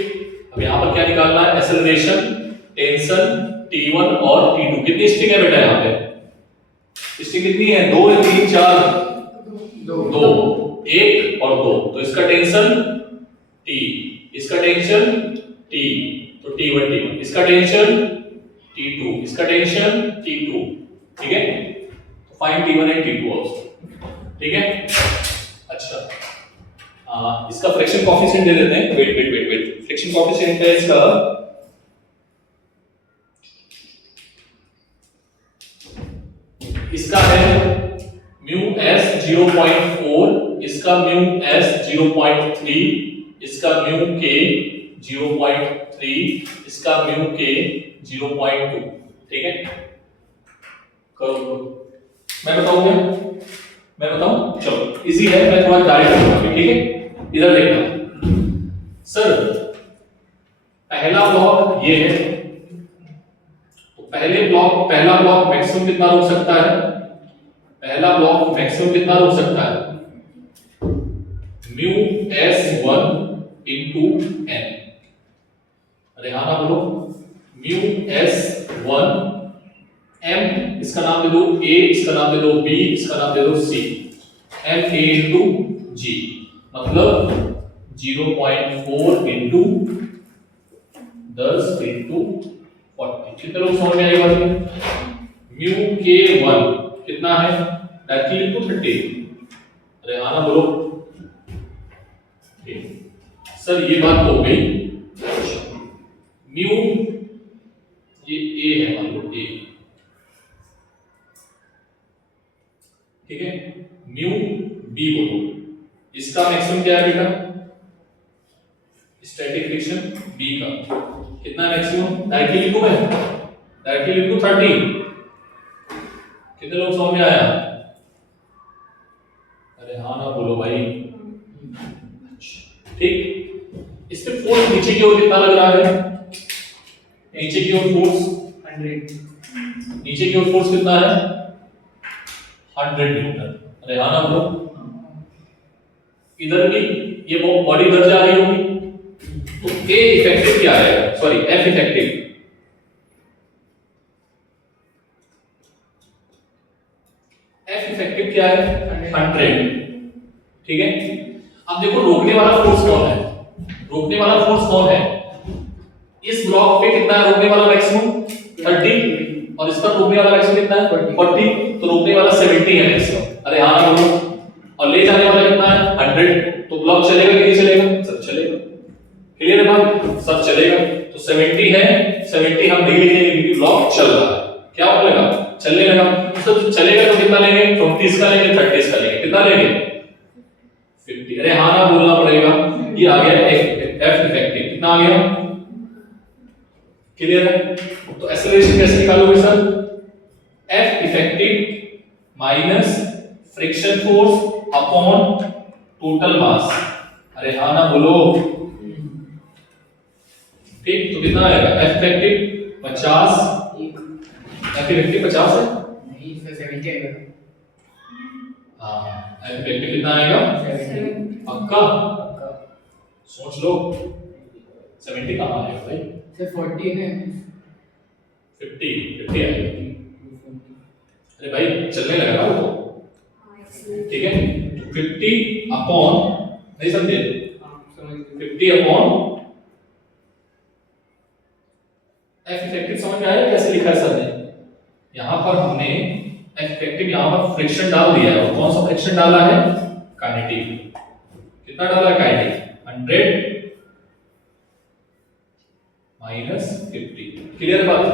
अब यहां पर क्या निकालना है, एक्सेलरेशन, टेंशन, T1 और T2, कितनी स्ट्रिंग है बेटा यहाँ पे, स्ट्रिंग कितनी है, 2 या 3 4, 2, 1 और 2, तो इसका टेंशन T, इसका टेंशन T, तो T1 T1, इसका टेंशन T2, इसका टेंशन T2, ठीक है। तो find T1 and T2 also, ठीक है। अच्छा, इसका फ्रैक्शन कोएफिशिएंट दे देते हैं, वेट, फ्रैक्शन कोएफिशिएंट है इसका है μs 0.4, इसका μs 0.3, इसका म्यू के 0.3, इसका म्यू के 0.2, ठीक है। करो, मैं बताऊंगा, मैं बताऊं, चलो इजी है, मैं थोड़ा डायरेक्ट करूंगा, ठीक है। इधर देखना सर, पहला ब्लॉक ये है, तो पहला ब्लॉक मैक्सिमम कितना रोक सकता है? पहला ब्लॉक मैक्सिमम कितना रोक सकता है? Mu S1 into n। अरे हाँ ना बोलो, म्यू S1 m, इसका नाम दे दो a, इसका नाम दे दो b, इसका नाम दे दो c, m a into g, मतलब 0.4 इंटू 10 इंटू 40। कितने लोग समझ में आएगा? म्यू K1 कितना है? डायरेक्टली लिख दो 30। अरे हाँ ना बोलो, सर ये बात तो हो गई। म्यू ये a है, मान लो a, ठीक है। म्यू b बोलो, इसका मैक्सिमम क्या है बेटा? स्टैटिक फ्रिक्शन b का कितना मैक्सिमम? डायरेक्टली लिखूं मैं, डायरेक्टली लिखूं 30। कितने लोग समझ में आया? अरे हाँ ना बोलो भाई, ठीक। इस पे फोर्स नीचे की ओर कितना लग रहा है? नीचे की ओर फोर्स 100, नीचे की ओर फोर्स कितना है? 100 न्यूटन। अरे हाँ ना बोलो, इधर भी ये बॉडी इधर जा रही होगी, तो A इफेक्टिव क्या है? Sorry F effective, F effective क्या है? 100, ठीक है। अब देखो रोकने वाला फोर्स कौन है? रोकने वाला फोर्स कौन है? इस ब्लॉक पे कितना है रोकने वाला मैक्सिमम? 30, और इस पर रोकने वाला मैक्सिमम कितना है? 40, तो रोकने वाला 70 है मैक्सिमम। अरे हाँ ना बोलो, और ले जाने वाला कितना है? 100, तो ब्लॉक चलेगा कि नहीं चलेगा? सब चलेगा। क्लियर है बात? सब चलेगा। तो 70 है, 70 हम नहीं लिखेंगे क्योंकि ब्लॉक चल रहा है। क्या बोलेगा? चलने लगा। तो चलेगा तो कितना लेंगे? 29 का लेंगे, 30 का लेंगे, कितना लेंगे? 50। अरे हाँ ना बोलना पड़ेगा। ये आ गया F इफेक्टिव, कितना आ गया? क्लियर है? तो एक्सेलरेशन कैसे निकालोगे sir? F effective minus friction force upon total mass. अरे हाँ ना बोलो, ठीक। तो कितना आएगा? F इफेक्टिव 50, F इफेक्टिव 50 है, नहीं इसमें 70 आएगा। हाँ F इफेक्टिव कितना आएगा? 70 पक्का? पक्का। सोच लो, 70 कहाँ आएगा भाई? सिर्फ 40 है। 50 आएगा। अरे भाई चलने लगा ना वो, ठीक है। तो 50 अपॉन, नहीं समझे? 50 अपॉन F इफेक्टिव समझ में आया कैसे लिखा है सर ने? यहां पर हमने F इफेक्टिव यहां पर फ्रिक्शन डाल दिया है, और कौन सा फ्रिक्शन डाला है? काइनेटिक। कितना डाला है काइनेटिक? 100 माइनस 50। क्लियर बात?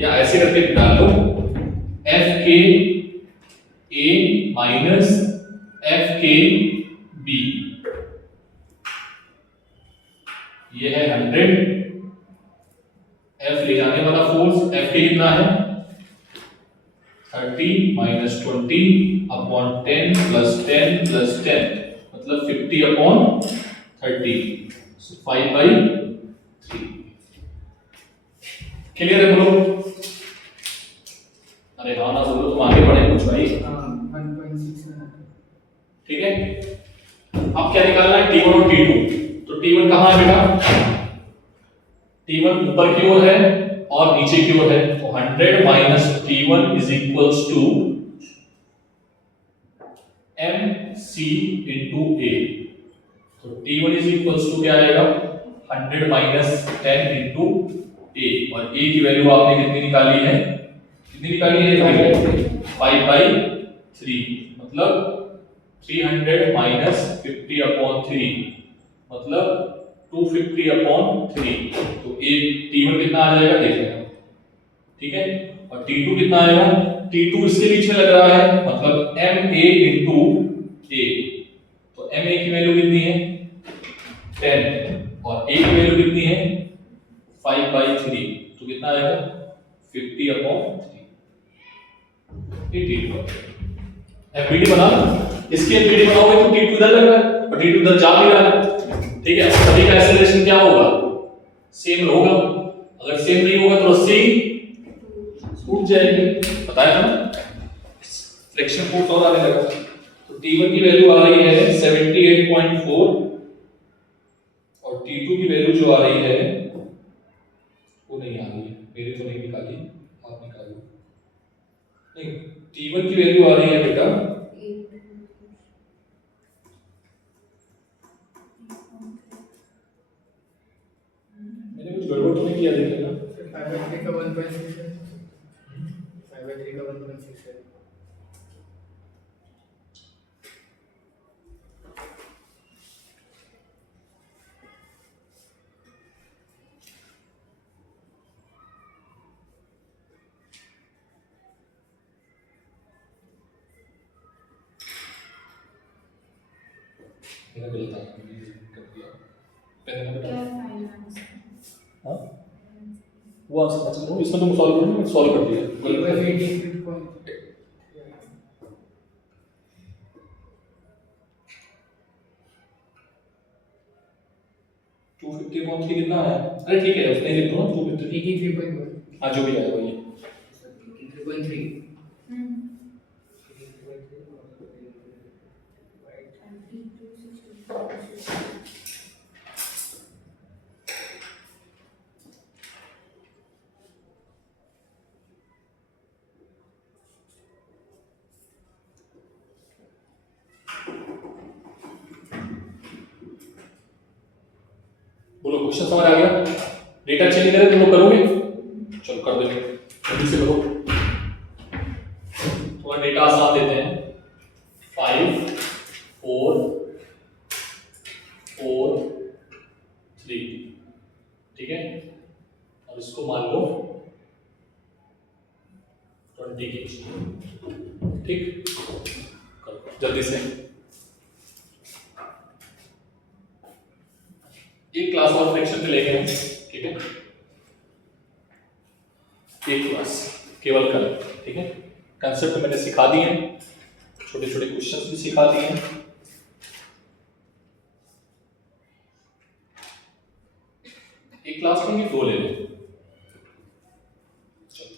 या ऐसे करके डाल लो, F के A माइनस F के B, ये है 100। F ले जाने वाला फोर्स F के कितना है? 30 माइनस 20 अपॉन 10 प्लस 10 प्लस 10, मतलब 50 अपॉन 30, 5/3। क्लियर है बोलो? अरे हाँ ना बोलो, तुम आगे बढ़े कुछ भाई। 1.6 है। ठीक है। अब क्या निकालना है? T1 और T2। तो T1 कहाँ है बेटा? T1 ऊपर की ओर है और नीचे की ओर है, तो 100 minus T1 is equals to MC into A। तो T1 इज इक्वल्स टू क्या आएगा? 100 माइनस 10 इंटू A, और A की वैल्यू आपने कितनी निकाली है? कितनी निकाली है? 5/3, मतलब 300 माइनस 50 अपॉन 3, मतलब 250 अपॉन 3। तो A T1 कितना आ जाएगा देख लेना, ठीक है। और T2 कितना आएगा? T2 इसके बीच में लग रहा है, मतलब MA इंटू A। तो MA की वैल्यू कितनी है? 10 और a की वैल्यू कितनी है 5/3, तो कितना आएगा 50/3, 82। एफबीडी बना लो, इसकी एफबीडी बनाओगे तो t2 इधर लग रहा है और t2 इधर जा भी रहा है, ठीक है। सभी का एक्सेलरेशन क्या होगा, सेम होगा। अगर सेम नहीं होगा तो रस्सी टूट जाएगी, बताया था ना, फ्रिक्शन फोर्स और आने लगा। तो T1 की वैल्यू आ रही है 78.4 और T2 की वैल्यू जो आ रही है वो नहीं आ रही है, मेरी तो नहीं निकाली, आप निकालो। नहीं, T1 की वैल्यू आ रही है बेटा, मैंने कुछ गड़बड़ तो नहीं किया, देखिए ना। 5/3 का 1.6 है, 5/3 का 1.6 है। मेरा गलत था, मैंने कर दिया पहले ना क्या बेटा। Final answer? हाँ वो आंसर मत करो, इसमें तुम सॉल्व करो, मैंने सॉल्व कर दिया। गलत है। 250.3 कितना आया, अरे ठीक है उसने लिख दो ना 250, 83.1, हाँ जो भी आया वही है। 83.3। हम्म बोलो क्वेश्चन समझ आ गया, डेटा चेंज करें तुम लोग करोगे, चलो कर दो जल्दी से करो, थोड़ा डेटा आसान देते हैं। 5 4 4 3, ठीक है, और इसको मान लो 20 की, ठीक, करो जल्दी से। एक क्लास और फ्रैक्शन पे लेंगे हम, ठीक है, एक क्लास केवल कल, ठीक है। कंसेप्ट मैंने सिखा दिए हैं, छोटे छोटे क्वेश्चंस भी सिखा दिए हैं। एक क्लास लेंगे, दो ले लो, चलो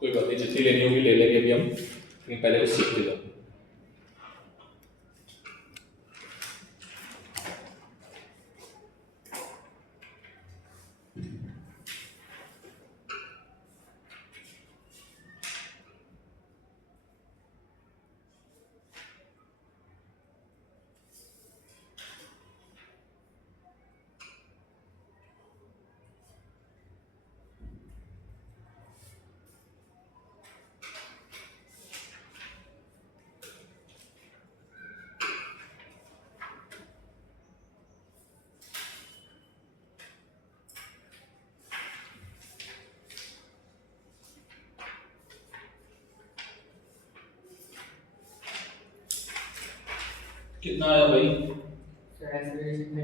कोई बात नहीं, जितनी लेनी होगी ले लेंगे अभी हम, लेकिन पहले कुछ सीख लेते हैं। कितना आया भाई, एक्सेलरेशन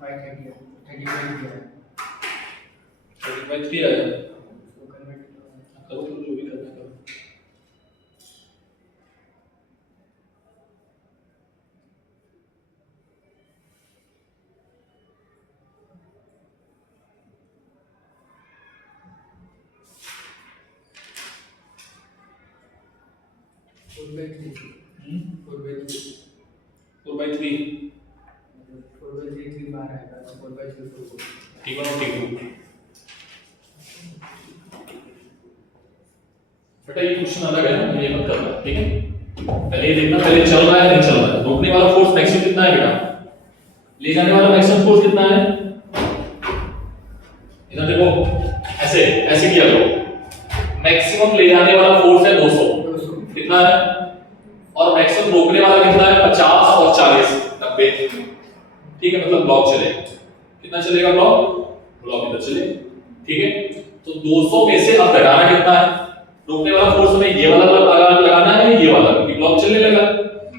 35 30 है, 35 आया, उसको कन्वर्ट करो तो जो भी करना है करो। फोर बाई थ्री 3 बार आएगा, 4/3 T1 और T2, बेटा ये क्वेश्चन अलग है ना, ये मत करना, ठीक है। पहले ये देखना, पहले चल रहा है नहीं चल रहा है, रोकने वाला फोर्स मैक्सिमम कितना है बेटा, ले जाने वाला मैक्सिमम फोर्स कितना है, इधर देखो, ऐसे ऐसे किया करो, मैक्सिमम ले जाने वाला फोर्स है 200, कितना है, और मैक्सिमम रोकने वाला कितना है 50 और 40 90, ठीक है, मतलब ब्लॉक चलेगा, कितना चलेगा ब्लॉक इधर चलेगा, ठीक है। तो 200 में से अब घटाना कितना है, रोकने वाला फोर्स हमें ये वाला लगाना है, ये वाला, क्योंकि ब्लॉक चलने लगा,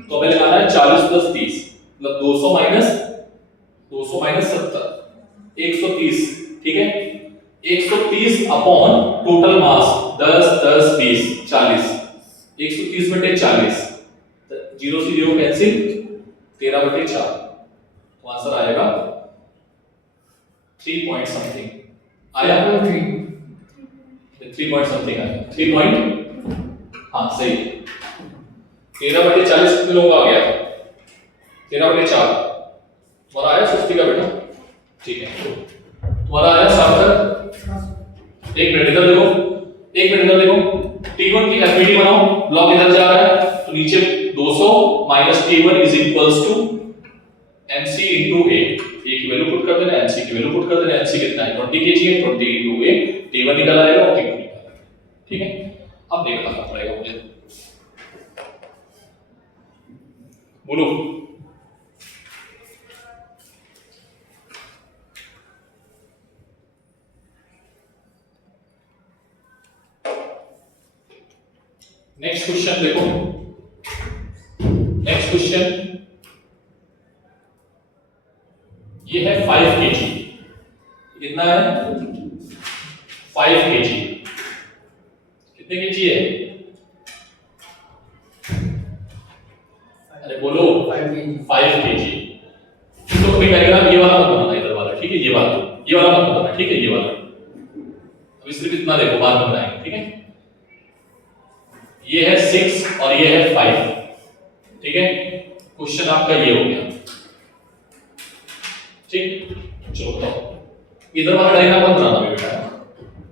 तो हमें लगाना है 40 + 30, मतलब 200 - 200 माइनस 70 130, ठीक है। 130 अपॉन टोटल मास 10 10 20 40, 130 बटे 40, 0 से 0 कैंसिल, 13 बटे 4, तो आंसर आएगा 3 पॉइंट समथिंग आया, 3 पॉइंट समथिंग आया, 3 पॉइंट, हाँ सही। 13 बटे 40 कितने लोगों का आ गया? 13 बटे 4 तुम्हारा आया 60 का बेटा, ठीक है। तुम्हारा आया सार्थक, एक मिनट इधर देखो, एक मिनट इधर देखो। T1 की एफईडी बनाओ, ब्लॉक इधर जा रहा है तो नीचे 200 minus T1 is equals to MC into A, A की वैल्यू पुट कर देना, MC की वैल्यू पुट कर देना। MC कितना है 20 kg है, 20 into A, T1 निकल आएगा और T2 निकल आएगा, ठीक है। अब देखना पड़ेगा मुझे, बोलो नेक्स्ट क्वेश्चन देखो, नेक्स्ट क्वेश्चन ये है 5 kg, कितना है 5 kg, कितने kg है? अरे बोलो 5 kg। तो कभी करेगा ये वाला मत बनाना, इधर वाला, ठीक है, ये वाला मत बनाना, ठीक है, ये वाला। अब सिर्फ इतना देखो, बाद में बनाएंगे, ठीक है। ये है 6 और ये है 5, ठीक है। क्वेश्चन आपका ये हो गया, ठीक। चलो बताओ, इधर वाला डायग्राम मत बनाना बेटा,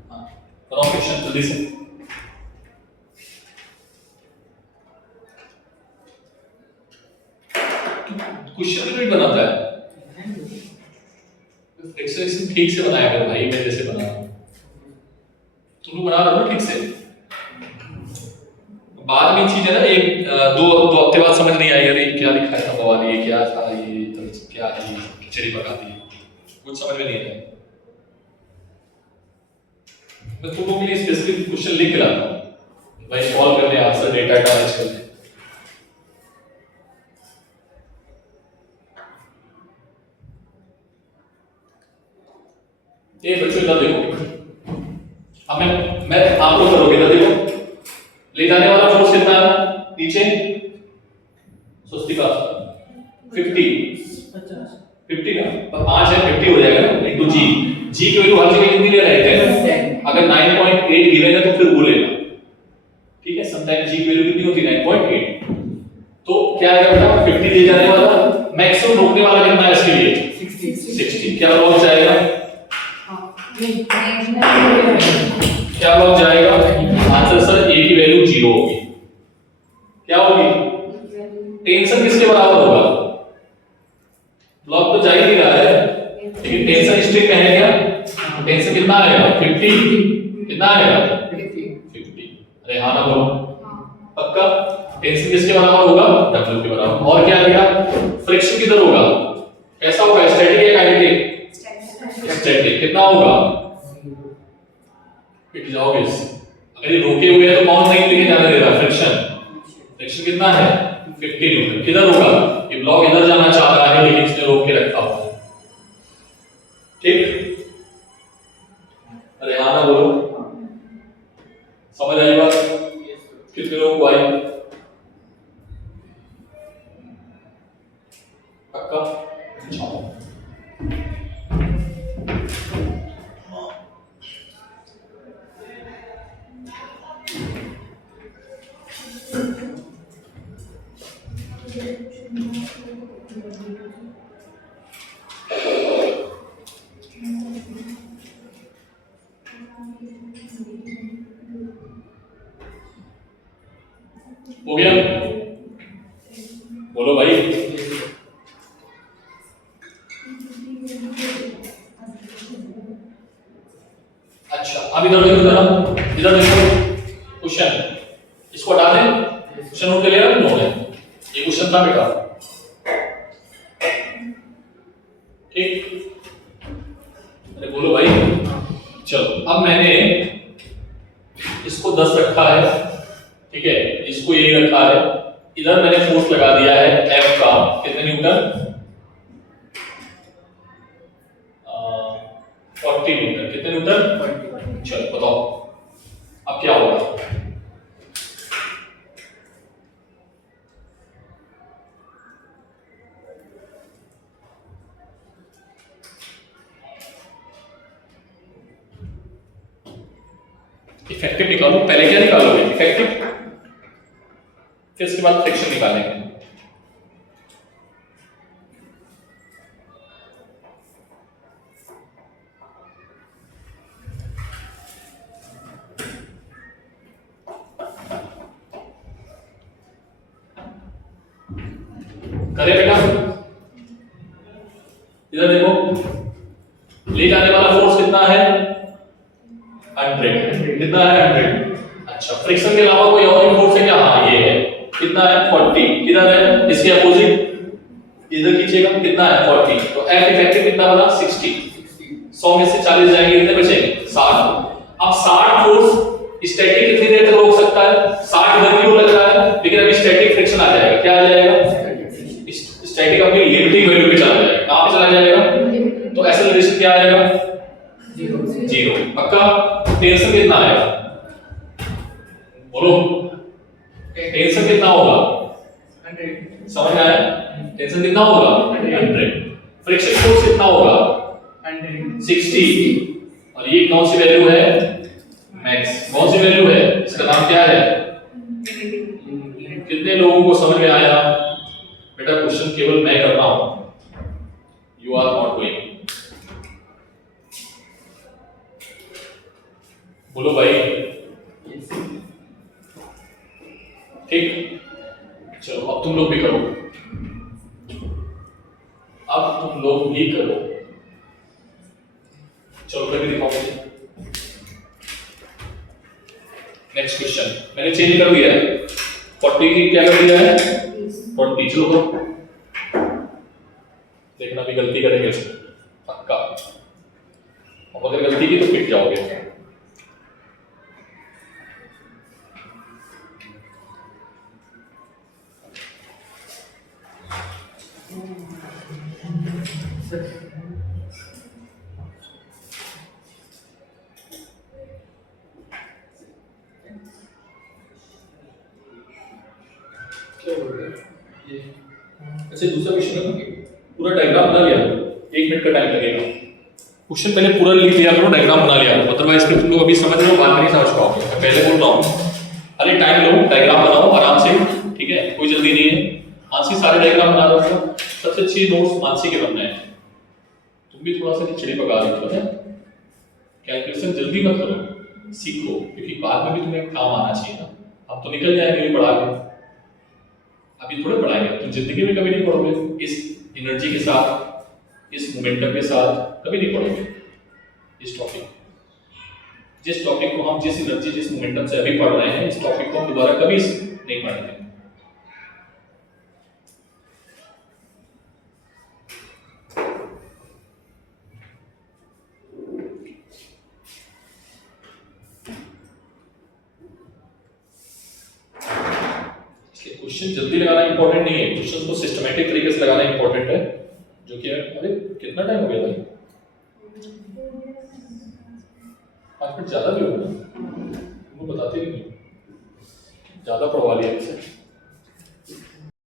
हाँ बनाओ क्वेश्चन जल्दी से। क्वेश्चन भी बनाता है, एक्सरसाइज ठीक से बनाया कर भाई, मैं जैसे बना रहा हूं तुम लोग बना रहे हो ना ठीक से। बाद में चीज है ना, एक दो हफ्ते बाद समझ नहीं आई, अरे क्या लिखा था बवाल, ये क्या था, ये क्या है, खिचड़ी पका दी, कुछ समझ में नहीं आया। मैं तुम लोगों के लिए स्पेसिफिक क्वेश्चन लिख के लाता हूं भाई, सॉल्व करने, आंसर डेटा अरेंज करने। ये बच्चों इधर देखो, अब मैं आप लोग करोगे, इधर देखो, ले जाने वाला फोर्स कितना है नीचे, स्वस्तिका 50 ना, पर 5 है 50 हो जाएगा ना, इनटू जी। जी की वैल्यू हर जगह कितनी ले रहे हैं, अगर 9.8 गिवन है तो फिर वो लेना, ठीक है। समटाइम जी की वैल्यू कितनी होती है 9.8, तो क्या आएगा बेटा 50 ले जाने वाला, मैक्सिमम रोकने वाला कितना है इसके लिए 60, क्या लॉग जाएगा, क्या लॉग जाएगा, आंसर सर ए की वैल्यू 0 होगी, क्या होगी, टेंशन किसके बराबर होगा, ब्लॉक तो जा ही नहीं रहा है, लेकिन टेंशन स्ट्रिंग में है क्या, टेंशन कितना आएगा 50, कितना आएगा 50, अरे हाँ ना बोलो पक्का। टेंशन किसके बराबर होगा, W के बराबर। और क्या आएगा, फ्रिक्शन किधर होगा, कैसा होगा, स्टैटिक या काइनेटिक, स्टैटिक, कितना होगा, पिट जाओगे इससे। अगर ये रोके हुए है तो कौन नहीं लेके जाने दे रहा, फ्रिक्शन कितना है 50 न्यूटन, किधर होगा, ये ब्लॉक इधर जाना चाह रहा है लेकिन इसने रोक के रखा हुआ है, ठीक। अरे हाँ ना बोलो, समझ आई बात, कितने लोगों को आई, पक्का। हो गया, बोलो भाई। अच्छा अब इधर देखो जरा, इधर देखो क्वेश्चन, इसको हटा दें, क्वेश्चन नोट कर लिया ना, नोट है ये क्वेश्चन था बेटा, ठीक। अरे बोलो भाई, चलो अब मैंने इसको 10 रखा है, ठीक है, इसको ये रखा है, इधर मैंने फोर्स लगा दिया है F का, कितने न्यूटन, 40 न्यूटन। कितने न्यूटन? चलो बताओ अब क्या होगा। इफेक्टिव निकालो, पहले क्या निकालोगे? इफेक्टिव, फिर इसके बाद फ्रिक्शन निकालेंगे। करे बेटा, इधर देखो, ले जाने वाला फोर्स कितना है? 100। कितना है? 100। अच्छा, फ्रिक्शन के अलावा कोई और भी फोर्स है क्या? हाँ ये है। कितना है? 40। किधर है? इसके अपोजिट इधर खींचेगा। कितना है? 40। तो F इफेक्टिव कितना बना? 60। 100 में से 40 जाएंगे, कितने बचेंगे? 60। अब 60 फोर्स स्टैटिक कितनी देर तक रोक सकता है? 60 इधर क्यों लग रहा है? लेकिन अभी स्टैटिक फ्रिक्शन आ जाएगा। क्या आ जाएगा? स्टैटिक अपनी लिमिटिंग वैल्यू पे चला जाएगा। कहां पे चला जाएगा? तो एक्सेलरेशन क्या आएगा? 0। पक्का? टेंशन कितना आएगा? बोलो, टेंशन कितना होगा? 100। समझ आया? टेंशन कितना होगा? 100। फ्रिक्शन फोर्स कितना होगा? 60। और ये कौन सी वैल्यू है? मैक्स। कौन सी वैल्यू है? इसका नाम क्या है? कितने लोगों को समझ में आया? बेटा क्वेश्चन केवल मैं कर रहा हूं, यू आर नॉट डूइंग। बोलो भाई। ठीक, चलो अब तुम लोग भी करो। अब तुम लोग भी करो। चलो करके दिखाओ मुझे। नेक्स्ट क्वेश्चन मैंने चेंज कर दिया है। 40 की क्या कर दिया है? 40। चलो करो, देखना भी गलती करेंगे इसमें पक्का। और अगर गलती की तो पिट जाओगे। क्या हो रहा है ये? अच्छा दूसरा क्वेश्चन है, पूरा डायग्राम बना लिया, 1 मिनट का टाइम लगेगा। क्वेश्चन पहले पूरा लिख लिया करो, डायग्राम बना लिया, अदरवाइज फिर तुम लोग अभी समझ रहे हो, बाद में नहीं समझ पाओगे। मैं पहले बोल रहा हूँ, अरे टाइम लो, डायग्राम बनाओ आराम से, ठीक है, कोई जल्दी नहीं है। मानसी सारे डायग्राम बना रहे हो, सबसे अच्छी नोट्स मानसी के बनना है। तुम भी थोड़ा सा खिचड़ी पका रहे हो, कैलकुलेशन जल्दी मत करो, सीखो, क्योंकि बाद में भी तुम्हें काम आना चाहिए ना। अब तो निकल जाएंगे पढ़ा के, अभी थोड़े पढ़ाएंगे, तुम जिंदगी में कभी नहीं पढ़ोगे इस एनर्जी के साथ, इस मोमेंटम के साथ कभी नहीं पढ़ोगे इस टॉपिक। जिस टॉपिक को हम, जिस एनर्जी, जिस मोमेंटम से अभी पढ़ रहे हैं, इस टॉपिक को हम दोबारा कभी नहीं पढ़ेंगे। क्वेश्चन जल्दी लगाना इंपॉर्टेंट नहीं है, क्वेश्चन को सिस्टमैटिक तरीके से लगाना इंपॉर्टेंट है, जो कि अरे कितना टाइम हो गया भाई? 5 मिनट ज्यादा भी होगा ना, तुमको बताते नहीं, ज्यादा पढ़वा लिया इसे।